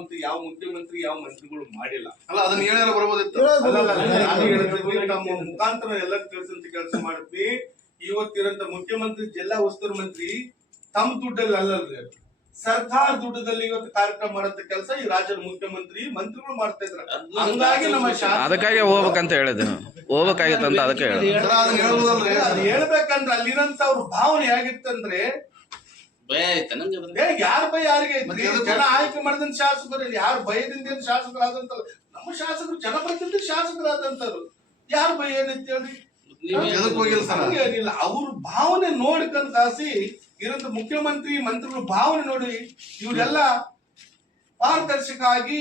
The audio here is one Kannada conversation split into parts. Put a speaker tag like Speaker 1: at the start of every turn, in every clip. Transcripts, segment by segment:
Speaker 1: ಅಂತ ಯಾವ ಮುಖ್ಯಮಂತ್ರಿ ಯಾವ ಮಂತ್ರಿಗಳು ಮಾಡಿಲ್ಲ.
Speaker 2: ಅಲ್ಲ ಅದನ್ನ ಹೇಳ ಬರ್ಬೋದಿತ್ತು?
Speaker 1: ಮುಖಾಂತರ ಎಲ್ಲ ತಿಳಿಸಂತ ಕೆಲಸ ಮಾಡಿದ್ವಿ. ಇವತ್ತಿರಂತ ಮುಖ್ಯಮಂತ್ರಿ ಜಿಲ್ಲಾ ಉಸ್ತುವಾರಿ ಮಂತ್ರಿ ತಮ್ಮ ದುಡ್ಡಲ್ಲಿ ಅಲ್ಲಲ್ರಿ. ಸರ್ಕಾರ ದುಡ್ಡದಲ್ಲಿ ಇವತ್ತು ಕಾರ್ಯಕ್ರಮ ಮಾಡಂತ ಕೆಲಸ ಈ ರಾಜ್ಯದ ಮುಖ್ಯಮಂತ್ರಿ ಮಂತ್ರಿಗಳು ಮಾಡ್ತಾ ಇದ್ರ ಹಂಗಾಗಿ ನಮ್ಮ
Speaker 3: ಅದಕ್ಕಾಗಿ ಹೋಗ್ಬೇಕಂತ ಹೇಳಿದ್ರು ಹೋಗ್ಬೇಕಾಗಿತ್ತಂತ ಅದಕ್ಕೆ
Speaker 1: ಹೇಳ್ಬೇಕಂದ್ರೆ ಅಲ್ಲಿರಂತ ಅವ್ರ ಭಾವನೆ ಹೇಗಿತ್ತಂದ್ರೆ
Speaker 4: ಭಯ ನಂಗೆ
Speaker 1: ಏ ಯಾರ ಭಯ ಯಾರಿಗೆ ಐತ್ರಿ?
Speaker 2: ಮತ್ತೆ ಎದಕ್ಕೆ-
Speaker 1: ಜನ ಆಯ್ಕೆ ಮಾಡಿದಂತ ಶಾಸಕರು ಯಾರು ಭಯದಿಂದ ಏನ್ ಶಾಸಕರಾದಂತಲ್ಲ ನಮ್ಮ ಶಾಸಕರು ಜನಪ್ರತಿನಿಧಿ ಶಾಸಕರಾದಂತರು ಯಾರ ಭಯ ಏನೈತಿ
Speaker 4: ಹೇಳಿ?
Speaker 2: ಎದಕ್ ಹೋಗಿಲ್ಲ ಸರ್.
Speaker 1: ಹಂಗೇನಿಲ್ಲ ಅವ್ರ ಭಾವನೆ ನೋಡ್ಕೊಂಡ್ ಕಾಸಿ ಇರೋದು ಮುಖ್ಯಮಂತ್ರಿ ಮಂತ್ರಿಗಳ ಭಾವನೆ ನೋಡಿ ಇವರೆಲ್ಲ ಪಾರದರ್ಶಕ ಆಗಿ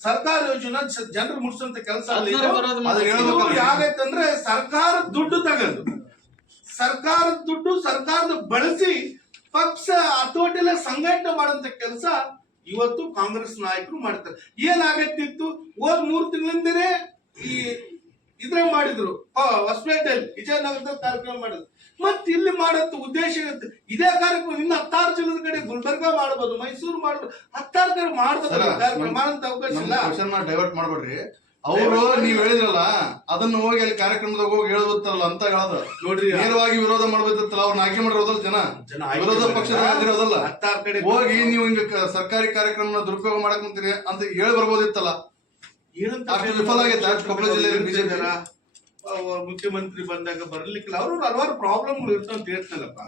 Speaker 1: ಸರ್ಕಾರ ಯೋಜನೆ ಜನರು ಮುಟ್ಸಂತ ಕೆಲಸ
Speaker 4: ಹದಿನಾರು ಬರೋದು.
Speaker 1: ಯಾಗೈತಂದ್ರೆ ಸರ್ಕಾರ ದುಡ್ಡು ತಗದು ಸರ್ಕಾರದ ದುಡ್ಡು ಸರ್ಕಾರದ ಬಳಸಿ ಪಕ್ಷ ಹತೋಟಿಲ್ಲ ಸಂಘಟನೆ ಮಾಡಂತ ಕೆಲಸ ಇವತ್ತು ಕಾಂಗ್ರೆಸ್ ನಾಯಕರು ಮಾಡ್ತಾರೆ. ಏನಾಗತ್ತಿತ್ತು? ಹೋದ್ ಮೂರ್ ತಿಂಗಳಿಂದನೇ ಈ ಇದ್ರೆ ಮಾಡಿದ್ರು. ಹೊಸಪೇಟೆಯಲ್ಲಿ ವಿಜಯನಗರದಲ್ಲಿ ಕಾರ್ಯಕ್ರಮ ಮಾಡಿದ್ರು. ಮತ್ತೆ ಇಲ್ಲಿ ಮಾಡಂತ ಉದ್ದೇಶ ಇರುತ್ತೆ ಇದೇ ಕಾರ್ಯಕ್ರಮ ಇನ್ನು ಹತ್ತಾರು ಜಿಲ್ಲದ ಕಡೆ ಗುಲ್ಬರ್ಗ ಮಾಡಬಹುದು ಮೈಸೂರು ಮಾಡಬಹುದು ಹತ್ತಾರು ಕಡೆ ಮಾಡಬಹುದು ಕಾರ್ಯಕ್ರಮ. ಮಾಡಂತ ಅವಕಾಶ ಇಲ್ಲ.
Speaker 2: ಡೈವರ್ಟ್ ಮಾಡ್ಬೇಡ್ರಿ. ಅವರು ನೀವ್ ಹೇಳಿದ್ರಲ್ಲ ಅದನ್ನ ಹೋಗಿ ಅಲ್ಲಿ ಕಾರ್ಯಕ್ರಮದಾಗ ಹೋಗಿ ಹೇಳ್ಬೋದಲ್ಲ ಅಂತ ಹೇಳೋದು.
Speaker 1: ನೋಡ್ರಿ.
Speaker 2: ನೇರವಾಗಿ ವಿರೋಧ ಮಾಡ್ಬೇಕಿತ್ತಲ್ಲ ಅವ್ರನ್ನ ಆಯ್ಕೆ ಮಾಡಿರೋದಲ್ಲ ಜನ. ವಿರೋಧ. ಪಕ್ಷದ ಆಗಿರೋದಲ್ಲ ಹೋಗಿ ನೀವು ಹಿಂಗ ಸರ್ಕಾರಿ ಕಾರ್ಯಕ್ರಮನ ದುರುಪಯೋಗ ಮಾಡಕ್ ಕುಂತೀರಿ ಅಂತ ಹೇಳಿ ಬರ್ಬೋದಿತ್ತಲ್ಲ. ಅಷ್ಟು ವಿಫಲ ಆಗೈತೆ ಕೊಪ್ಪಳ ಜಿಲ್ಲೆಯಲ್ಲಿ
Speaker 1: ಬಿಜೆಪಿ? ಮುಖ್ಯಮಂತ್ರಿ ಬಂದಾಗ ಬರ್ಲಿಕ್ಕಿಲ್ಲ. ಅವರು ಹಲವಾರು ಪ್ರಾಬ್ಲಮ್ ಇರ್ತಾವ ಅಂತ ಹೇಳ್ತಾನಪ್ಪ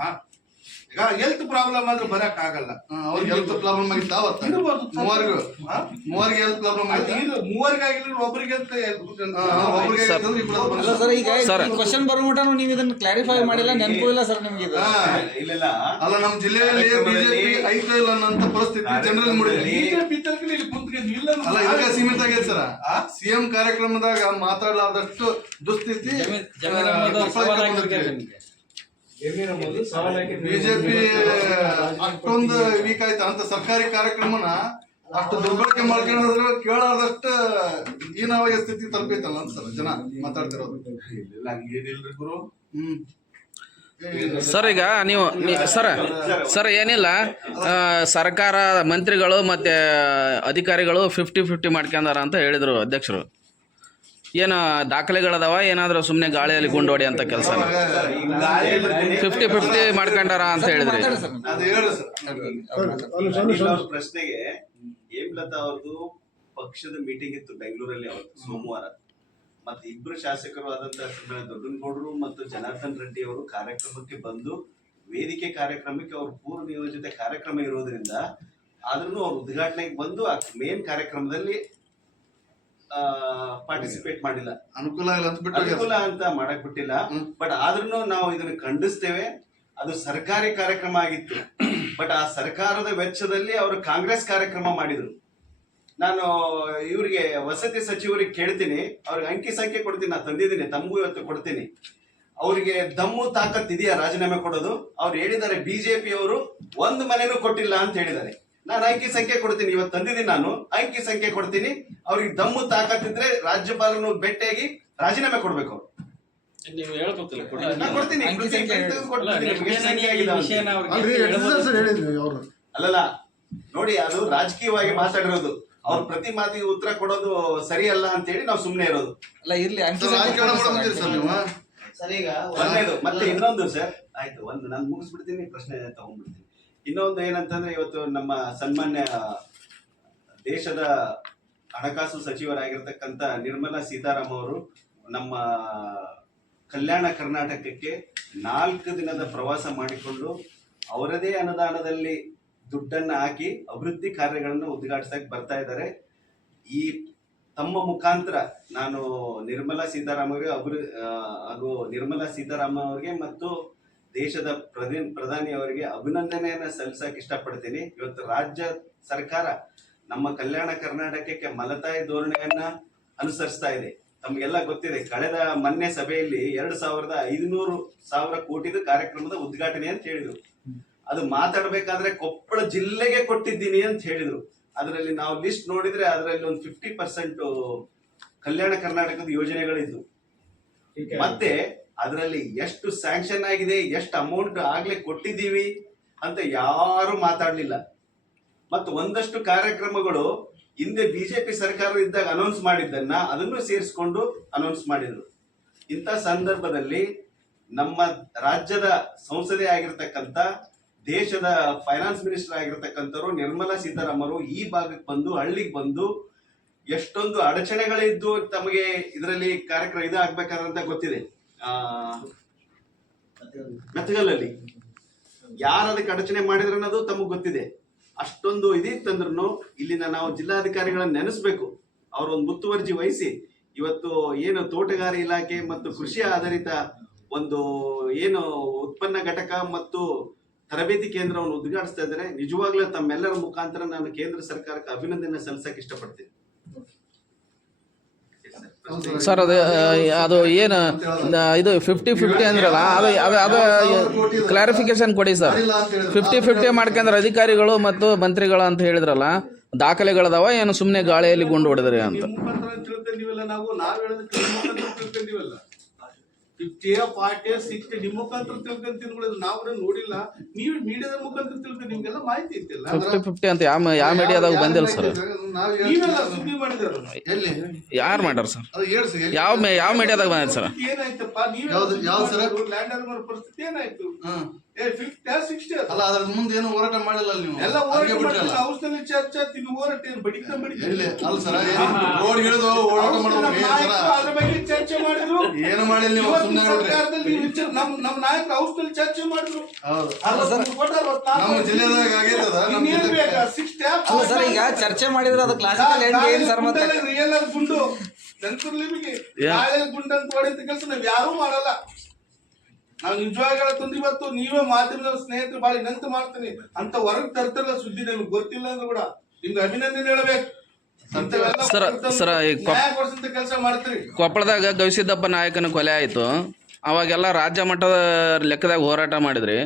Speaker 1: ಈಗ ಹೆಲ್ತ್ ಪ್ರಾಬ್ಲಮ್ ಆದ್ರೆ ಬರಕ್ ಆಗಲ್ಲ.
Speaker 2: ಅವ್ರಿಗೆ ಹೆಲ್ತ್ ಪ್ರಾಬ್ಲಮ್ ಆಗಿತ್ತ ಅವತ್ತ ಮೂವರ್ಗು. ಮೂವರಿಗೂ ಹೆಲ್ತ್ ಪ್ರಾಬ್ಲಮ್ ಆಗಿತ್ತು.
Speaker 1: ಮೂವರ್ಗೆ ಆಗಿಲ್ಲ ಮೂವರಿಗಾಗಿಲ್ಲ ಒಬ್ಬರಿಗೆ
Speaker 2: ಒಬ್ರಿಗೆ
Speaker 3: ಸರ್.
Speaker 5: ಈಗ ಕ್ವಶನ್ ಬರೋ ನೀವು ಇದನ್ನ ಕ್ಲಾರಿಫೈ ಮಾಡಿಲ್ಲ ನೆನಪು ಇಲ್ಲ ಸರ್ ನಿಮ್ಗೆ ಇದು.
Speaker 6: ಇಲ್ಲ
Speaker 2: ಅಲ್ಲ ನಮ್ಮ ಜಿಲ್ಲೆಯಲ್ಲಿ ಬಿಜೆಪಿ ಐತ ಇಲ್ಲ ಅನ್ನೋ ಪರಿಸ್ಥಿತಿ ಜನರಲ್ಲಿ ಮೂಡಿದೆ. ಅಲ್ಲ ಇದಕ್ಕೆ ಸೀಮಿತ ಆಗೈತೆ ಸರ್.
Speaker 1: ಆ?
Speaker 2: ಸಿಎಂ ಕಾರ್ಯಕ್ರಮದಾಗ ಮಾತಾಡಲಾರ್ದಷ್ಟು ದುಸ್ಥಿತಿ ಬಿಜೆಪಿ ಅಷ್ಟೊಂದು ವೀಕ್ ಆಯ್ತು. ಅಂತ ಸರ್ಕಾರಿ ಕಾರ್ಯಕ್ರಮನ ಅಷ್ಟು ದುರ್ಬಳಕೆ ಮಾಡ್ಕೊಂಡ್ರೆ ಕೇಳಾರ್ದಷ್ಟು ಹೀನವಾದ ಸ್ಥಿತಿ ತಲುಪೈತಲ್ಲ ಅಂತ ಸರ್ ಜನ ಮಾತಾಡ್ತಿರೋದು.
Speaker 1: ಇಲ್ಲ ಹಂಗೇನಿಲ್ರಿ ಗುರು
Speaker 2: ಹ್ಮ್.
Speaker 3: ಸರ್ ಈಗ ನೀವು ಸರ್ ಸರ್ ಏನಿಲ್ಲ. ಸರ್ಕಾರ ಮಂತ್ರಿಗಳು ಮತ್ತೆ ಅಧಿಕಾರಿಗಳು ಫಿಫ್ಟಿ ಫಿಫ್ಟಿ ಮಾಡ್ಕೊಂಡಾರ ಅಂತ ಹೇಳಿದ್ರು ಅಧ್ಯಕ್ಷರು. ಏನು ದಾಖಲೆಗಳದಾವ? ಏನಾದರೂ ಸುಮ್ಮನೆ ಗಾಳಿಯಲ್ಲಿ ಗುಂಡೋಡಿ ಅಂತ ಕೆಲಸ ಫಿಫ್ಟಿ ಫಿಫ್ಟಿ ಮಾಡ್ಕೊಂಡಾರ ಅಂತ ಹೇಳಿದ್ರಿ.
Speaker 6: ಪ್ರಶ್ನೆಗೆ ಹೇಮಲತಾ ಅವ್ರದ್ದು ಪಕ್ಷದ ಮೀಟಿಂಗ್ ಇತ್ತು ಬೆಂಗಳೂರಲ್ಲಿ ಅವತ್ತು ಸೋಮವಾರ. ಮತ್ತೆ ಇಬ್ರು ಶಾಸಕರು ಆದಂತ ದೊಡ್ಡನಗೌಡರು ಮತ್ತು ಜನಾರ್ದನ್ ರೆಡ್ಡಿ ಅವರು ಕಾರ್ಯಕ್ರಮಕ್ಕೆ ಬಂದು ವೇದಿಕೆ ಕಾರ್ಯಕ್ರಮಕ್ಕೆ ಅವ್ರ ಪೂರ್ವ ನಿಯೋಜಿತ ಕಾರ್ಯಕ್ರಮ ಇರೋದ್ರಿಂದ ಆದ್ರೂ ಅವ್ರು ಉದ್ಘಾಟನೆಗೆ ಬಂದು ಆ ಮೇನ್ ಕಾರ್ಯಕ್ರಮದಲ್ಲಿ ಪಾರ್ಟಿಸಿಪೇಟ್ ಮಾಡಿಲ್ಲ.
Speaker 2: ಅನುಕೂಲ ಇಲ್ಲ ಅಂತ ಬಿಟ್ಟು
Speaker 6: ಅನುಕೂಲ ಅಂತ ಮಾಡಕ್ ಬಿಟ್ಟಿಲ್ಲ. ಬಟ್ ಆದ್ರೂ ನಾವು ಇದನ್ನ ಖಂಡಿಸ್ತೇವೆ. ಅದು ಸರ್ಕಾರಿ ಕಾರ್ಯಕ್ರಮ ಆಗಿತ್ತು. ಬಟ್ ಆ ಸರ್ಕಾರದ ವೆಚ್ಚದಲ್ಲಿ ಅವರು ಕಾಂಗ್ರೆಸ್ ಕಾರ್ಯಕ್ರಮ ಮಾಡಿದ್ರು. ನಾನು ಇವರಿಗೆ ವಸತಿ ಸಚಿವರಿಗೆ ಕೇಳ್ತೀನಿ. ಅವ್ರಿಗೆ ಅಂಕಿ ಸಂಖ್ಯೆ ಕೊಡ್ತೀನಿ. ನಾನು ತಂದಿದ್ದೀನಿ. ತಮಗೂ ಇವತ್ತು ಕೊಡ್ತೀನಿ. ಅವರಿಗೆ ದಮ್ಮು ತಾಕತ್ ಇದೆಯಾ ರಾಜೀನಾಮೆ ಕೊಡೋದು? ಅವ್ರು ಹೇಳಿದ್ದಾರೆ ಬಿಜೆಪಿ ಅವರು ಒಂದು ಮನೆನೂ ಕೊಟ್ಟಿಲ್ಲ ಅಂತ ಹೇಳಿದ್ದಾರೆ. ನಾನು ಅಂಕಿ ಸಂಖ್ಯೆ ಕೊಡ್ತೀನಿ ಇವತ್ತು ತಂದಿದ್ದೀನಿ ನಾನು. ಅಂಕಿ ಸಂಖ್ಯೆ ಕೊಡ್ತೀನಿ. ಅವ್ರಿಗೆ ದಮ್ಮು ತಾಕತ್ತಿದ್ರೆ ರಾಜ್ಯಪಾಲನು ರಾಜ್ಯಪಾಲರನ್ನು ಭೇಟಿಯಾಗಿ ರಾಜೀನಾಮೆ ಕೊಡ್ಬೇಕು. ಅವ್ರು.
Speaker 4: ನೀವು
Speaker 6: ಅಲ್ಲಲ್ಲ ನೋಡಿ ಅದು ರಾಜಕೀಯವಾಗಿ ಮಾತಾಡಿರೋದು. ಅವ್ರ ಪ್ರತಿ ಮಾತಿಗೆ ಉತ್ತರ ಕೊಡೋದು ಸರಿ ಅಲ್ಲ ಅಂತ ಹೇಳಿ ನಾವು ಸುಮ್ನೆ ಇರೋದು.
Speaker 5: ಅಲ್ಲ ಇರ್ಲಿ
Speaker 2: ಸರ್
Speaker 6: ಈಗ ಒಂದೇದು ಮತ್ತೆ ಇನ್ನೊಂದು ಸರ್. ಆಯ್ತು ಒಂದು ನಾನು ಮುಗಿಸ್ಬಿಡ್ತೀನಿ ಪ್ರಶ್ನೆ ತಗೊಂಡ್ಬಿಡ್ತೀನಿ. ಇನ್ನೊಂದು ಏನಂತಂದ್ರೆ ಇವತ್ತು ನಮ್ಮ ಸನ್ಮಾನ್ಯ ದೇಶದ ಹಣಕಾಸು ಸಚಿವರಾಗಿರ್ತಕ್ಕಂಥ ನಿರ್ಮಲಾ ಸೀತಾರಾಮ್ ಅವರು ನಮ್ಮ ಕಲ್ಯಾಣ ಕರ್ನಾಟಕಕ್ಕೆ ನಾಲ್ಕು ದಿನದ ಪ್ರವಾಸ ಮಾಡಿಕೊಂಡು ಅವರದೇ ಅನುದಾನದಲ್ಲಿ ದುಡ್ಡನ್ನ ಹಾಕಿ ಅಭಿವೃದ್ಧಿ ಕಾರ್ಯಗಳನ್ನು ಉದ್ಘಾಟಿಸಕ್ಕೆ ಬರ್ತಾ ಇದ್ದಾರೆ. ಈ ತಮ್ಮ ಮುಖಾಂತರ ನಾನು ನಿರ್ಮಲಾ ಸೀತಾರಾಮ್ ಅವರಿಗೆ, ಅಭಿವೃ ಹಾಗೂ ನಿರ್ಮಲಾ ಸೀತಾರಾಮನ್ ಅವರಿಗೆ ಮತ್ತು ದೇಶದ ಪ್ರಧಾನಿ ಪ್ರಧಾನಿ ಅವರಿಗೆ ಅಭಿನಂದನೆಯನ್ನ ಸಲ್ಲಿಸಕ್ಕೆ ಇಷ್ಟಪಡ್ತೀನಿ. ಇವತ್ತು ರಾಜ್ಯ ಸರ್ಕಾರ ನಮ್ಮ ಕಲ್ಯಾಣ ಕರ್ನಾಟಕಕ್ಕೆ ಮಲತಾಯಿ ಧೋರಣೆಯನ್ನ ಅನುಸರಿಸ್ತಾ ಇದೆ. ತಮಗೆಲ್ಲ ಗೊತ್ತಿದೆ ಕಳೆದ ಮೊನ್ನೆ ಸಭೆಯಲ್ಲಿ ಎರಡು ಸಾವಿರದ ಐದುನೂರು ಸಾವಿರ ಕೋಟಿದು ಕಾರ್ಯಕ್ರಮದ ಉದ್ಘಾಟನೆ ಅಂತ ಹೇಳಿದ್ರು. ಅದು ಮಾತಾಡಬೇಕಾದ್ರೆ ಕೊಪ್ಪಳ ಜಿಲ್ಲೆಗೆ ಕೊಟ್ಟಿದ್ದೀನಿ ಅಂತ ಹೇಳಿದ್ರು. ಅದರಲ್ಲಿ ನಾವು ಲಿಸ್ಟ್ ನೋಡಿದ್ರೆ ಅದರಲ್ಲಿ ಒಂದು ಫಿಫ್ಟಿ ಪರ್ಸೆಂಟ್ ಕಲ್ಯಾಣ ಕರ್ನಾಟಕದ ಯೋಜನೆಗಳಿದ್ವು. ಮತ್ತೆ ಅದರಲ್ಲಿ ಎಷ್ಟು ಸ್ಯಾಂಕ್ಷನ್ ಆಗಿದೆ, ಎಷ್ಟು ಅಮೌಂಟ್ ಆಗ್ಲೇ ಕೊಟ್ಟಿದ್ದೀವಿ ಅಂತ ಯಾರು ಮಾತಾಡಲಿಲ್ಲ. ಮತ್ತು ಒಂದಷ್ಟು ಕಾರ್ಯಕ್ರಮಗಳು ಹಿಂದೆ ಬಿಜೆಪಿ ಸರ್ಕಾರ ಇದ್ದಾಗ ಅನೌನ್ಸ್ ಮಾಡಿದ್ದನ್ನ ಅದನ್ನು ಸೇರಿಸಿಕೊಂಡು ಅನೌನ್ಸ್ ಮಾಡಿದ್ರು. ಇಂಥ ಸಂದರ್ಭದಲ್ಲಿ ನಮ್ಮ ರಾಜ್ಯದ ಸಂಸದೆ ಆಗಿರ್ತಕ್ಕಂಥ, ದೇಶದ ಫೈನಾನ್ಸ್ ಮಿನಿಸ್ಟರ್ ಆಗಿರ್ತಕ್ಕಂಥವ್ರು ನಿರ್ಮಲಾ ಸೀತಾರಾಮರು ಈ ಭಾಗಕ್ಕೆ ಬಂದು, ಹಳ್ಳಿಗೆ ಬಂದು ಎಷ್ಟೊಂದು ಅಡಚಣೆಗಳಿದ್ದು ತಮಗೆ ಇದರಲ್ಲಿ ಕಾರ್ಯಕ್ರಮ ಇದು ಆಗ್ಬೇಕಾದಂತ ಗೊತ್ತಿದೆ. ಆ ಮೆತ್ತಗಲ್ಲಲ್ಲಿ ಯಾರು ಅದಕ್ಕೆ ಅಡಚಣೆ ಮಾಡಿದ್ರೆ ಅನ್ನೋದು ತಮಗೆ ಗೊತ್ತಿದೆ. ಅಷ್ಟೊಂದು ಇದಿತ್ತಂದ್ರೂ ಇಲ್ಲಿನ ನಾವು ಜಿಲ್ಲಾಧಿಕಾರಿಗಳನ್ನ ನೆನೆಸ್ಬೇಕು. ಅವ್ರ ಒಂದು ಮುತುವರ್ಜಿ ವಹಿಸಿ ಇವತ್ತು ಏನು ತೋಟಗಾರಿ ಇಲಾಖೆ ಮತ್ತು ಕೃಷಿ ಆಧಾರಿತ ಒಂದು ಏನು ಉತ್ಪನ್ನ ಘಟಕ ಮತ್ತು ತರಬೇತಿ ಕೇಂದ್ರವನ್ನು ಉದ್ಘಾಟಿಸ್ತಾ ಇದ್ದಾರೆ. ನಿಜವಾಗ್ಲೂ ತಮ್ಮೆಲ್ಲರ ಮುಖಾಂತರ ನಾನು ಕೇಂದ್ರ ಸರ್ಕಾರಕ್ಕೆ ಅಭಿನಂದನೆ ಸಲ್ಲಿಸಕ್ಕೆ ಇಷ್ಟಪಡ್ತೀನಿ.
Speaker 3: ಸರ್, ಅದು ಅದು ಏನು ಇದು ಫಿಫ್ಟಿ ಫಿಫ್ಟಿ ಅಂದ್ರಲ್ಲ, ಅದು ಅದು ಅದು ಕ್ಲಾರಿಫಿಕೇಶನ್ ಕೊಡಿ ಸರ್. ಫಿಫ್ಟಿ ಫಿಫ್ಟಿ ಮಾಡ್ಕೊಂಡ್ರೆ ಅಧಿಕಾರಿಗಳು ಮತ್ತು ಮಂತ್ರಿಗಳು ಅಂತ ಹೇಳಿದ್ರಲ್ಲ, ದಾಖಲೆಗಳದಾವ, ಏನು ಸುಮ್ಮನೆ ಗಾಳಿಯಲ್ಲಿ ಗುಂಡು ಹೊಡೆದ್ರಿ ಅಂತ
Speaker 1: ಫಿಫ್ಟಿಯ ಫಾರ್ಟಿ ಸಿಕ್ಸ್ಟಿ ನಿಮ್ಮ ಮುಖಾಂತರ ತಿಳ್ಕೊಂತೀನಿ ಕೂಡ ನಾವು ನೋಡಿಲ್ಲ. ನೀವು ಮೀಡಿಯಾದ ಮುಖಾಂತರ ತಿಳ್ಕೊಂಡು ನಿಮ್ಗೆಲ್ಲ ಮಾಹಿತಿ ಇತ್ತಿಲ್ಲ
Speaker 3: ಫಿಫ್ಟಿ ಫಿಫ್ಟಿ ಅಂತ ಯಾವ ಯಾವ ಮೀಡಿಯಾದಾಗ ಬಂದಿಲ್ಲ ಸರ್?
Speaker 1: ನೀವೆಲ್ಲ. ಸುದ್ದಿ ಮಾಡಿದಾರ
Speaker 2: ಎಲ್ಲಿ?
Speaker 3: ಯಾರು ಮಾಡ್ಯಾರ ಸರ್?
Speaker 2: ಅದು ಎಲ್ಲಿ?
Speaker 3: ಯಾವ ಮೇ ಯಾವ ಮೀಡಿಯಾದಾಗ ಬಂದಿದೆ ಸರ್?
Speaker 1: ಏನಾಯ್ತಪ್ಪ? ನೀವು
Speaker 2: ಯಾವ್ದು- ಯಾವ್ದು ಸರ್?
Speaker 1: ಲ್ಯಾಂಡ್ ಪರಿಸ್ಥಿತಿ ಏನಾಯ್ತು?
Speaker 2: ಹ್ಮ್.
Speaker 1: ಏ ಫಿಫ್ಟಿ ಸಿಕ್ಸ್ಟಿ
Speaker 2: ಅಲ್ಲ. ಅದ್ರ ಮುಂದೆ ಏನು ಹೋರಾಟ ಮಾಡಿಲ್ಲ ನೀವು?
Speaker 1: ಎಲ್ಲ ಹೋರಾಟ ಔಷಧಿ ಚರ್ಚೆ ತಿನ್ನು ಹೋರಾಟ ಏನು? ಬಡಿತ
Speaker 2: ಎಲ್ಲಿ
Speaker 1: ಬಡಿತ.
Speaker 2: ಅಲ್ಲ ಸರ ರೋಡ್ ಹಿಡಿದು ಹೋರಾಟ ಮಾಡೋದು ಏನ್
Speaker 1: ಅದ್ರ ಬಗ್ಗೆ ಚರ್ಚೆ ಮಾಡಿದ್ರು.
Speaker 2: ಏನು ಮಾಡಿಲ್ಲ ನೀವು?
Speaker 1: ಇವತ್ತು
Speaker 2: ಸುಮ್ಮನೆ ನೋಡ್ರಿ.
Speaker 1: ಸರ್ಕಾರದಲ್ಲಿ ನೀವು ವಿಚಾರ- ನಮ್ ನಮ್ ನಾಯಕರು ಔಷಧಿ ಚರ್ಚೆ ಮಾಡಿದ್ರು. ಅರವತ್ನಾಲ್ಕು
Speaker 2: ನಮ್ಮ ಜಿಲ್ಲೆದಾಗ ಆಗೈತದ ನಮ್ಮ
Speaker 1: ಇನ್ನೇನ್ ಬೇಕಾ?
Speaker 5: ಅಲ್ಲ ಸರ್ ಈಗ ಚರ್ಚೆ ಮಾಡಿದ್ರೆ ಅದು ಕ್ಲಾಸಿಕಲ್ ಎಂಡ್ ಏನ್ ಸರ್ ಮತ್ತೆ?
Speaker 1: ಗುಂಡಲ್ಲಿ ಆಗಿ ಗುಂಡು? ನೆನ್ಪಿರ್ಲಿ ನಿಮಗೆ.
Speaker 3: ಯಾ-
Speaker 1: ಗುಂಡಂತ ಗುಂಡು ಅಂತ ಹೊಡೆದ ಕೆಲಸ ನಾವ್ ಯಾರು ಮಾಡಲ್ಲ. ನಾವ್ ನಿಜವಾಗಿ ಹೇಳ್ತಂದ್ರೆ ಇವತ್ತು ನೀವೇ ಮಾಧ್ಯಮದ ಸ್ನೇಹಿತರು ಬಾಳಿ ನಂತ ಮಾಡ್ತೀನಿ. ಅಂತ ಹೊರಗೆ ತರ್ತಿರಲ್ಲ ಸುದ್ದಿ ನಿಮ್ಗೆ ಗೊತ್ತಿಲ್ಲ ಅಂದ್ರೆ ಕೂಡ. ನಿಮ್ಗೆ ಅಭಿನಂದನೆ ಹೇಳಬೇಕು.
Speaker 3: ಸರ್, ಸರ್, ಈ
Speaker 1: ಕೆಲಸ ಮಾಡ್ತೀರಿ.
Speaker 3: ಕೊಪ್ಪಳದಾಗ ಗವಿಸಿದ್ದಪ್ಪ ನಾಯಕನ ಕೊಲೆ ಆಯಿತು. ಅವಾಗೆಲ್ಲ ರಾಜ್ಯ ಮಟ್ಟದ ಲೆಕ್ಕದಾಗ ಹೋರಾಟ ಮಾಡಿದ್ರಿ.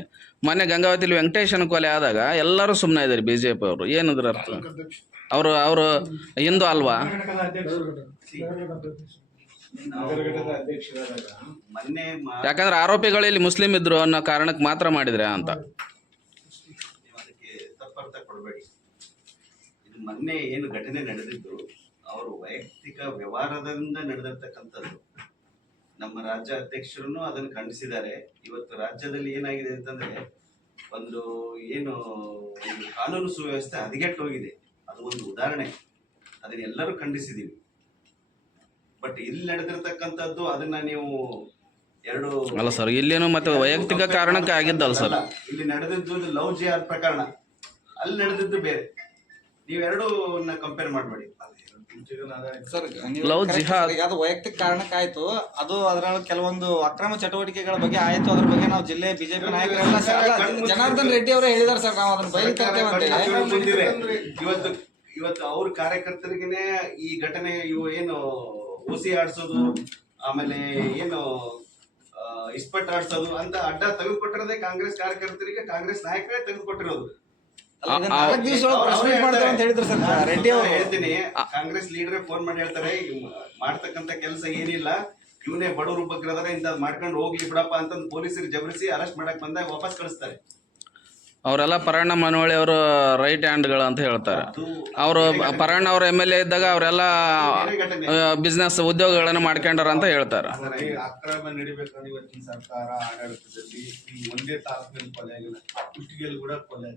Speaker 3: ಮೊನ್ನೆ ಗಂಗಾವತಿಲಿ ವೆಂಕಟೇಶನ ಕೊಲೆ ಆದಾಗ ಎಲ್ಲರೂ ಸುಮ್ಮನೆ ಇದ್ದಾರೆ ಬಿ ಜೆ ಪಿ ಅವರು. ಏನದ್ರ ಅರ್ಥ? ಅವರು ಅವರು ಹಿಂದೂ ಅಲ್ವಾ? ಯಾಕಂದ್ರೆ ಆರೋಪಿಗಳು ಇಲ್ಲಿ ಮುಸ್ಲಿಂ ಇದ್ರು ಅನ್ನೋ ಕಾರಣಕ್ಕೆ ಮಾತ್ರ ಮಾಡಿದ್ರೆ ಅಂತ.
Speaker 6: ನೀವು ಅದಕ್ಕೆ ತಪ್ಪರ್ಥ ಕೊಡಬೇಡಿ. ಇದು ಮೊನ್ನೆ ಏನು ಘಟನೆ ನಡೆದಿದ್ದು ಅವರು ವೈಯಕ್ತಿಕ ವ್ಯವಹಾರದಿಂದ ನಡೆದಿರ್ತಕ್ಕಂಥದ್ದು. ನಮ್ಮ ರಾಜ್ಯ ಅಧ್ಯಕ್ಷರು ಅದನ್ನು ಖಂಡಿಸಿದ್ದಾರೆ. ಇವತ್ತು ರಾಜ್ಯದಲ್ಲಿ ಏನಾಗಿದೆ ಅಂತಂದ್ರೆ ಒಂದು ಏನು ಒಂದು ಕಾನೂನು ಸುವ್ಯವಸ್ಥೆ ಹದಗೆಟ್ಟು ಹೋಗಿದೆ ಅದು ಒಂದು ಉದಾಹರಣೆ. ಅದನ್ನೆಲ್ಲರೂ ಖಂಡಿಸಿದ್ದೀವಿ ಖಂಡಿಸಿದೀವಿ. ಬಟ್ ಇಲ್ಲಿ ನಡೆದಿರ್ತಕ್ಕಂಥದ್ದು ಅದನ್ನ ನೀವು ಎರಡು
Speaker 3: ಅಲ್ಲ ಸರ್ ಇಲ್ಲೇನು ಮತ್ತೆ ವೈಯಕ್ತಿಕ ಕಾರಣಕ್ಕೆ ಆಗಿದ್ದಲ್ಲ ಸರ್
Speaker 6: ಇಲ್ಲಿ ನಡೆದಿದ್ದು ಲವ್ ಜಿಹಾದ್ ಪ್ರಕರಣ. ಅಲ್ಲಿ ನಡೆದಿದ್ದು ಬೇರೆ. ನೀವೆರಡೂ ಕಂಪೇರ್ ಮಾಡಬೇಡಿ.
Speaker 5: ಸರ್
Speaker 3: ಜಿಹಾದ್.
Speaker 5: ಅದು ವೈಯಕ್ತಿಕ ಕಾರಣಕ್ಕಾಯ್ತು ಅದು ಅದರಲ್ಲಿ ಕೆಲವೊಂದು ಅಕ್ರಮ ಚಟುವಟಿಕೆಗಳ ಬಗ್ಗೆ ಆಯ್ತು ಅದ್ರ ಬಗ್ಗೆ ನಾವು ಜಿಲ್ಲೆ ಬಿಜೆಪಿ ನಾಯಕರೆಲ್ಲ ಜನಾರ್ದನ್ ರೆಡ್ಡಿ ಅವರೇ ಹೇಳಿದಾರೆ ಸರ್ ನಾವು ಅದನ್ನ ಬಯಲು ತರ್ತೇವೆ ಅಂತ.
Speaker 6: ಇವತ್ತು ಇವತ್ತು ಅವ್ರ ಕಾರ್ಯಕರ್ತರಿಗೆ ಈ ಘಟನೆ ಇವು ಏನು ಓಸಿ ಆಡ್ಸೋದು ಆಮೇಲೆ ಏನು ಇಸ್ಪಟ್ ಆಡ್ಸೋದು ಅಂತ ಅಡ್ಡ ತೆಗೆದುಕೊಟ್ಟಿರೋದೇ ಕಾಂಗ್ರೆಸ್ ಕಾರ್ಯಕರ್ತರಿಗೆ ಕಾಂಗ್ರೆಸ್ ನಾಯಕರೇ ತೆಗೆದು
Speaker 5: ಕೊಟ್ಟಿರೋದು
Speaker 6: ಹೇಳ್ತೀನಿ ಕಾಂಗ್ರೆಸ್ ಲೀಡರ್ ಫೋನ್ ಮಾಡಿ ಹೇಳ್ತಾರೆ ಮಾಡ್ತಕ್ಕಂತ ಕೆಲಸ ಏನಿಲ್ಲ ಇವನೇ ಬಡವರು ಬಗ್ಗೆ ಇಂತ ಮಾಡ್ಕೊಂಡು ಹೋಗ್ಲಿ ಬಿಡಪ್ಪ ಅಂತ ಪೊಲೀಸರಿಗೆ ಜಬರಿಸಿ ಅರೆಸ್ಟ್ ಮಾಡಕ್ ಬಂದಾಗ ವಾಪಸ್ ಕಳಿಸ್ತಾರೆ.
Speaker 3: ಅವರೆಲ್ಲ ಪರಣ್ಣ ಮನವಳ್ಳಿ ಅವರು ರೈಟ್ ಹ್ಯಾಂಡ್ಗಳು ಅಂತ ಹೇಳ್ತಾರೆ. ಅವರು ಪರಣ್ಣ ಅವರು ಎಂ ಎಲ್ ಎ ಇದ್ದಾಗ ಅವರೆಲ್ಲ ಬಿಸ್ನೆಸ್ ಉದ್ಯೋಗಗಳನ್ನು ಮಾಡ್ಕೊಂಡಾರ ಅಂತ ಹೇಳ್ತಾರೆ.
Speaker 1: ಅಕ್ರಮ ಇವತ್ತಿನ ಸರ್ಕಾರ ಆಡಳಿತದಲ್ಲಿ ಒಂದೇ ಆಗಿಲ್ಲ ಕೂಡ ಕೊಲೆ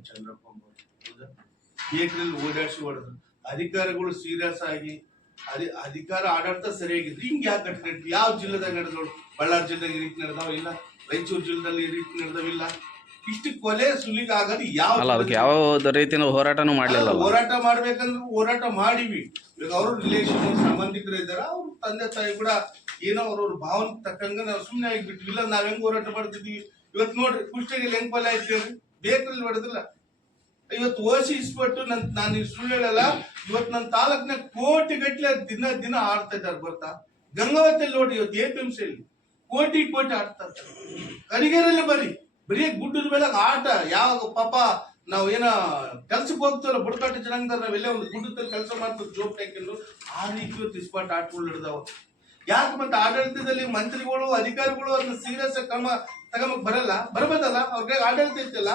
Speaker 1: ಹೊಡೆದ್ರು ಅಧಿಕಾರಿಗಳು ಸೀರಿಯಸ್ ಆಗಿ ಅಧಿ ಅಧಿಕಾರ ಆಡಳಿತ ಸರಿಯಾಗಿತ್ತು ಹಿಂಗೆ ಯಾಕೆ ಘಟನೆ ಯಾವ ಜಿಲ್ಲೆದಾಗ ನಡೆದವು ಬಳ್ಳಾರಿ ಜಿಲ್ಲೆಗೆ ಈ ರೀತಿ ನಡೆದಾವ ಇಲ್ಲ ರಾಯಚೂರು ಜಿಲ್ಲೆದಲ್ಲಿ ಈ ರೀತಿ ನಡೆದವಿಲ್ಲ ಇಷ್ಟು ಕೊಲೆ ಸುಲಿಗಾಗದು ಯಾವ
Speaker 3: ಅಲ್ಲ ಅದಕ್ಕೆ ಯಾವ ರೀತಿಯ ಹೋರಾಟನೂ ಮಾಡಲಿಲ್ಲ
Speaker 1: ಹೋರಾಟ ಮಾಡ್ಬೇಕಂದ್ರೆ ಹೋರಾಟ ಮಾಡಿವಿ. ಈಗ ಅವರು ರಿಲೇಷನ್ ಸಂಬಂಧಿಕರು ಇದಾರ ಅವ್ರ ತಂದೆ ತಾಯಿ ಕೂಡ ಏನೋ ಅವ್ರವ್ರ ಭಾವನೆ ತಕ್ಕಂಗ ನಾವು ಸುಮ್ಮನೆ ಆಗಿಬಿಟ್ವಿ. ಇಲ್ಲ ನಾವ್ ಹೆಂಗ್ ಹೋರಾಟ ಮಾಡ್ತಿದ್ವಿ? ಇವತ್ತು ನೋಡ್ರಿ ಕುಷ್ಟಗಿಯಲ್ಲಿ ಹೆಂಗ್ ಕೊಲೆ ಆಯ್ತು ಬೇಕಲ್ಲಿ ಬೇಕ್ರಲ್ಲಿ ಹೊಡೆದಿಲ್ಲ. ಇವತ್ತು ಓಸಿ ಇಸ್ಬಿಟ್ಟು ನನ್ ನಾನು ಸುಳ್ಳು ಹೇಳಲ್ಲ. ಇವತ್ತು ನನ್ನ ತಾಲೂಕ್ನ ಕೋಟಿ ಗಟ್ಲೆ ದಿನ ದಿನ ಆಡ್ತಾ ಇದ್ದಾರೆ ಬರ್ತಾ ಗಂಗಾವತಿಯಲ್ಲಿ ನೋಡಿ ಇವತ್ತು ಎ ಪಿ ಎಂ ಕೋಟಿ ಕೋಟಿ ಆಡ್ತಾ ಇದ್ದಾರೆ. ಕರಿಗೇರಲ್ಲಿ ಬರೀ ಬರೀ ಗುಡ್ಡದ ಮೇಲೆ ಆಟ. ಯಾವಾಗ ಪಾಪ ನಾವು ಏನ ಕೆಲ್ಸಕ್ಕೆ ಹೋಗ್ತೀವಲ್ಲ, ಬುಡಕಟ್ಟು ಜನಾಂಗದ ನಾವೆಲ್ಲ ಒಂದು ಗುಡ್ಡದಲ್ಲಿ ಕೆಲಸ ಮಾಡ್ತೀವಿ ಜೋಬ್ ಹಾಕೊಂಡು ಆ ರೀತಿ ಇವತ್ತು ಇಸ್ಪಾಟ್ ಆಟಗಳು ಹಿಡ್ದಾವ ಯಾಕೆ ಮತ್ತೆ ಆಡಳಿತದಲ್ಲಿ ಮಂತ್ರಿಗಳು, ಅಧಿಕಾರಿಗಳು ಅದನ್ನ ಸೀರಿಯಸ್ ಕ್ರಮ ತಗೊಂಬಕ್ ಬರಲ್ಲ? ಬರ್ಬೋದಲ್ಲ? ಅವ್ರಿಗೆ ಆಡಳಿತ ಇತ್ತಲ್ಲ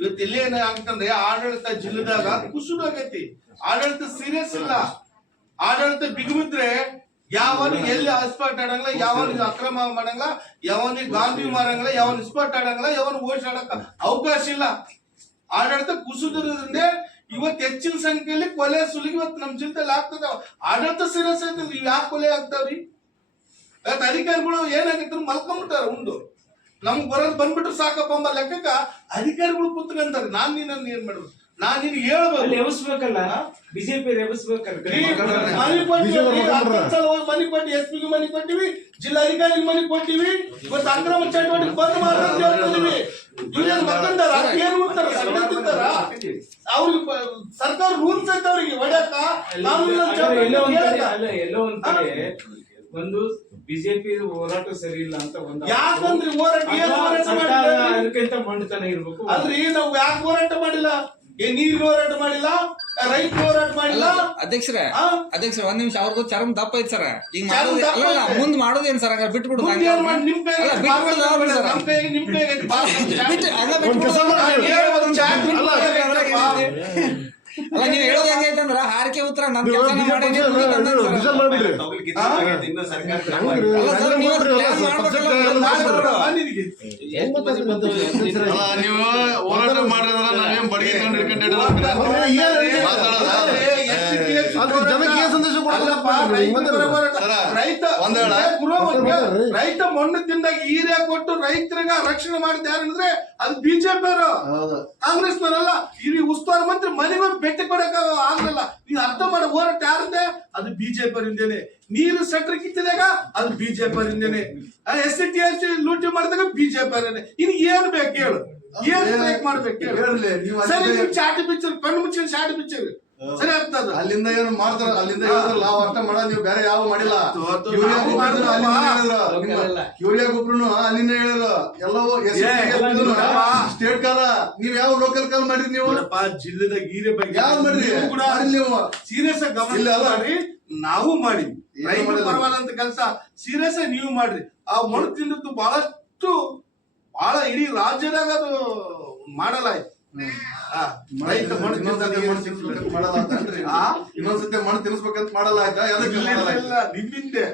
Speaker 1: ಇವತ್ತು ಇಲ್ಲಿ ಏನಾಗ್ತಂದ್ರೆ ಆಡಳಿತ ಜಿಲ್ಲೆದಾಗ ಕುಸುಡಾಗೈತಿ ಆಡಳಿತ ಸೀರಿಯಸ್ ಇಲ್ಲ. ಆಡಳಿತ ಬಿಗಿಬಿದ್ರೆ ಯಾವನಿಗೆ ಎಲ್ಲಿ ಸ್ಪಾಟ್ ಆಡಂಗಿಲ್ಲ, ಯಾವನು ಅಕ್ರಮ ಮಾಡಂಗಿಲ್ಲ ಯಾವನಿಗೆ ಗಾಂಧಿ ಮಾಡಂಗಿಲ್ಲ ಯಾವನು ಸ್ಪಾಟ್ ಆಡಂಗಿಲ್ಲ, ಯಾವನ್ ಓಡಾಡಕ ಅವಕಾಶ ಇಲ್ಲ. ಆಡಳಿತ ಕುಸಿದ್ರಿಂದ ಇವತ್ತು ಹೆಚ್ಚಿನ ಸಂಖ್ಯೆಯಲ್ಲಿ ಕೊಲೆ ಸುಲಿಗೆ ಇವತ್ತು ನಮ್ಮ ಜಿಲ್ಲೆಯಲ್ಲಿ ಆಗ್ತದ. ಆಡಳಿತ ಸೀರಿಯಸ್ ಐತಿ ಇವ್ ಯಾಕೆ ಕೊಲೆ ಆಗ್ತಾವ್ರಿ? ಇವತ್ತು ಅಧಿಕಾರಿಗಳು ಏನಾಗಿತ್ತು ಮಲ್ಕೊಂಡ್ಬಿಟ್ಟಾರ ಉಂಡು. ನಮ್ಗೆ ಬರೋದು ಬಂದ್ಬಿಟ್ರು ಸಾಕಪ್ಪ ಎಂಬ ಲೆಕ್ಕಕ್ಕ ಅಧಿಕಾರಿಗಳು ಕುತ್ಕೊಂತಾರೆ. ನಾನು ನಿನ್ನ ಏನ್ ಮಾಡ್ಬೇಕು? ನಾನ್ ನಿನ್
Speaker 7: ಹೇಳ್ಬೋದು
Speaker 1: ಹೇಳ್ಬೇಕು
Speaker 7: ಬಿಜೆಪಿ ಎಬ್ಬಿಸ್ಬೇಕಲ್ಲ
Speaker 1: ಮನಿ ಮನೆ ಕೊಟ್ಟಿವಿ ಸಲ ಹೋಗಿ ಮನೆ ಕೊಟ್ಟು ಎಸ್ ಪಿ ಮನೆ ಕೊಟ್ಟಿವಿ ಜಿಲ್ಲಾಧಿಕಾರಿ ಮನೆ ಕೊಟ್ಟಿವಿ. ಇವತ್ತು ಅಕ್ರಮ ಚಟುವಟಿಕೆ ಬಂದ್ ಮಾಡ್ರಂತ ಹೇಳ್ತಿದೀವಿ ಇವ್ರೇನ್ ಮಕ್ಕಂದಾರ ಏನ್ ಮಾಡ್ತಾರ ತಿಂತಾರ? ಅವ್ರಿಗೆ ಸರ್ಕಾರ ರೂಲ್ಸ್ ಐತೆ ಅವ್ರಿಗೆ ಹೊಡ್ಯಾಕ ಕಾನೂನಿನ
Speaker 7: ಎಲ್ಲೋ ಒಂದ್ ಕಡೆ ಒಂದ್ ಬಿಜೆಪಿ ಹೋರಾಟ ಸರಿ ಇಲ್ಲ ಅಂತ ಒಂದು
Speaker 1: ಯಾಕಂದ್ರೆ ಹೋರಾಟ
Speaker 7: ಅದಕ್ಕಿಂತ ಮಂಡತನ ಇರ್ಬೇಕು.
Speaker 1: ಅಲ್ರಿ ನಾವು ಯಾಕೆ ಹೋರಾಟ ಮಾಡಿಲ್ಲ? ಏ ನೀರ್ ಹೋರಾಟ ಮಾಡಿಲ್ಲ ರೈತ ಹೋರಾಟ ಮಾಡಿಲ್ಲ
Speaker 5: ಅಧ್ಯಕ್ಷರೇ? ಅಧ್ಯಕ್ಷರ ಒಂದ್ ನಿಮಿಷ ಅವ್ರದ್ದು ಚರ್ಮ ದಪ್ಪ ಐತ್ ಸರ್ ಈಗ
Speaker 1: ಚರ್ಮ
Speaker 5: ಮಾಡೋದು
Speaker 1: ದಪ್ಪ
Speaker 5: ಅಲ್ಲ
Speaker 1: ಐತೆ.
Speaker 5: ಮುಂದ್ ಮಾಡೋದೇನ್ ಸರ್ ಹಂಗ ಬಿಟ್ಬಿಡುದು
Speaker 1: ಮುಂದೆ ಏನ್ ಮಾಡಿ ನಿಮ್ ಕೈಗೆ
Speaker 5: ಅಲ್ಲ, ಬಿಟ್ಬಿಡುದು ಅವ್ರು ಸರ್.
Speaker 1: ನಮ್ ಕೈಗೆ ನಿಮ್ ಕೈಗೆ ಐತೆ ಬಾ.
Speaker 5: ಬಿಟ್ಟು ಅಲ್ಲ, ನೀವು ಹೇಳೋದು ಹೆಂಗೈತಂದ್ರ ಹಾರಿಕೆ ಉತ್ತರ ನನ್
Speaker 2: ನೀವು
Speaker 5: ಕೆಲಸ ಅಲ್ಲ ಸರ್ ನೀವು plan ಮಾಡ್ಬೇಕಲ್ಲ,
Speaker 2: ಅಲ್ಲ ನೀವು ಹೋರಾಟ ಮಾಡಿದ್ರ ನಾವೇನ್ ಬಡಗಿ ಕಂಡು ಹಿಡ್ಕೊಂಡು ಮಾತಾಡೋದ ಜನಕ್ಕೆ ಸಂದೇಶ
Speaker 1: ರೈತ ರೈತ ಮಣ್ಣು ತಿಂದಾಗ ಹೀರೆ ಕೊಟ್ಟು ರೈತರಿಗ ರಕ್ಷಣೆ ಮಾಡಿದ ಯಾರಂದ್ರೆ ಅದು ಬಿಜೆಪಿ ಅವರು
Speaker 2: ಕಾಂಗ್ರೆಸ್
Speaker 1: ಕಾಂಗ್ರೆಸ್ನವರಲ್ಲ. ಇಲ್ಲಿ ಉಸ್ತುವಾರಿ ಮಂತ್ರಿ ಮನೆಗೆ ಭೇಟಿ ಕೊಡಕ ಆಗ್ಲಿಲ್ಲ. ನೀವು ಅರ್ಥ ಮಾಡೋ ಹೋರಾಟ ಯಾರಂದೆ? ಅದು ಬಿಜೆಪಿ ಅವರಿಂದೇನೆ ನೀರು ಸೆಟ್ರ್ ಕಿತ್ತಿದಾಗ ಅದು ಬಿಜೆಪಿ ಅವರಿಂದೇನೆ ಎಸ್ ಸಿ ಟಿ ಎಸ್ ಲೂಟಿ ಮಾಡಿದಾಗ ಬಿಜೆಪಿ ಅವರೇನೆ ಇನ್ ಏನ್ ಬೇಕು ಹೇಳು? ಏನ್ ಮಾಡ್ಬೇಕು ಸರಿ ನೀವು ಚಾಟಿ ಪಿಕ್ಚರ್ ಕಣ್ಣು ಮುಚ್ಚಿನ ಚಾಟಿ ಪಿಕ್ಚರ್ ಸರಿ ಆಗ್ತದ
Speaker 2: ಅಲ್ಲಿಂದ ಏನು ಮಾಡ್ತಾರ? ಅಲ್ಲಿಂದ ಹೇಳಿದ್ರಲ್ಲ ನಾವು ಅರ್ಥ ಮಾಡ ನೀವು ಬೇರೆ ಯಾವ ಮಾಡಿಲ್ಲ. ಯೂರಿಯಾ
Speaker 1: ನಾವು
Speaker 2: ಗೊಬ್ಬರನು ಅಲ್ಲಿಂದ. ಯೂರಿಯಾ ಗೊಬ್ಬರನು ಅಲ್ಲಿಂದ ಹೇಳಿದ್ರು. ಎಲ್ಲವೂ. ಸ್ಟೇಟ್ ಕಾಲ ನೀವ್ ಯಾವ ಲೋಕಲ್ ಕಾಲ್ ಮಾಡಿರಿ ನೀವು?
Speaker 1: ಜಿಲ್ಲೆದ ಗೀರೆ ಬಗ್ಗೆ
Speaker 2: ಯಾವ ಮಾಡ್ರಿ
Speaker 1: ನೀವು ಕೂಡ
Speaker 2: ಮಾಡಿಲ್ಲ ನೀವು?
Speaker 1: ಸೀರಿಯಸ್ ಆಗಿ ಗಮನ
Speaker 2: ಇಲ್ಲ,
Speaker 1: ಮಾಡ್ರಿ ನಾವು ಮಾಡಿ
Speaker 2: ಏನು
Speaker 1: ರೈತ
Speaker 2: ಮಾಡಿಲ್ಲ.
Speaker 1: ಪರವಾದಂತ ಕೆಲಸ ಸೀರಿಯಸ್ ಆಗಿ ನೀವು ಮಾಡ್ರಿ ಆ ಮಣ್ಣು ತಿಂದದ್ದು ಬಹಳಷ್ಟು ಬಹಳ ಇಡೀ ರಾಜ್ಯದಾಗ ಅದು ಮಾಡಲಾಯ್ತು. ರೈತ ಮಣ್ಣು
Speaker 2: ಇನ್ನೊಂದ್ಸತಿ ಮಣ್ಣು ತಿನ್ಸ್ಬೇಕಂತ ಮಾಡಲ್ಲ ಅಂತನ್ರಿ
Speaker 1: ಆ?
Speaker 2: ಇನ್ನೊಂದ್ಸತಿ ಮಣ್ಣು ತಿನ್ಸ್ಬೇಕಂತ ಮಾಡಲ್ಲ ಆಯ್ತಾ? ಎದಕ್ಕೆ
Speaker 1: ಇಲ್ಲ,
Speaker 2: ಮಾಡಲ್ಲ
Speaker 1: ಇಲ್ಲ, ನಿಮ್ಮಿಂದೆ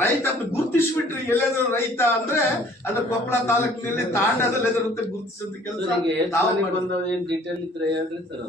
Speaker 1: ರೈತ ಅಂತ ಗುರುತಿಸ್ಬಿಟ್ರಿ ಎಲ್ಲಾದ್ರೂ ರೈತ ಅಂದ್ರೆ ಅದು ಕೊಪ್ಪಳ ತಾಲೂಕಿನಲ್ಲಿ ತಾಂಡದಲ್ಲಿ ಎದುರುತ್ತೆ ಗುರುತಿಸಂತ ಕೆಲಸ
Speaker 4: ಸರ್, ಈಗ ಎಷ್ಟು
Speaker 1: ನಾವು
Speaker 4: ಮನೆಗೆ
Speaker 1: ಮಾಡ್ತೀವಿ.
Speaker 4: ಬಂದವ ಏನ್ ಡೀಟೇಲ್ ಇದ್ರೆ ಹೇಳ್ರಿ ಸರ್.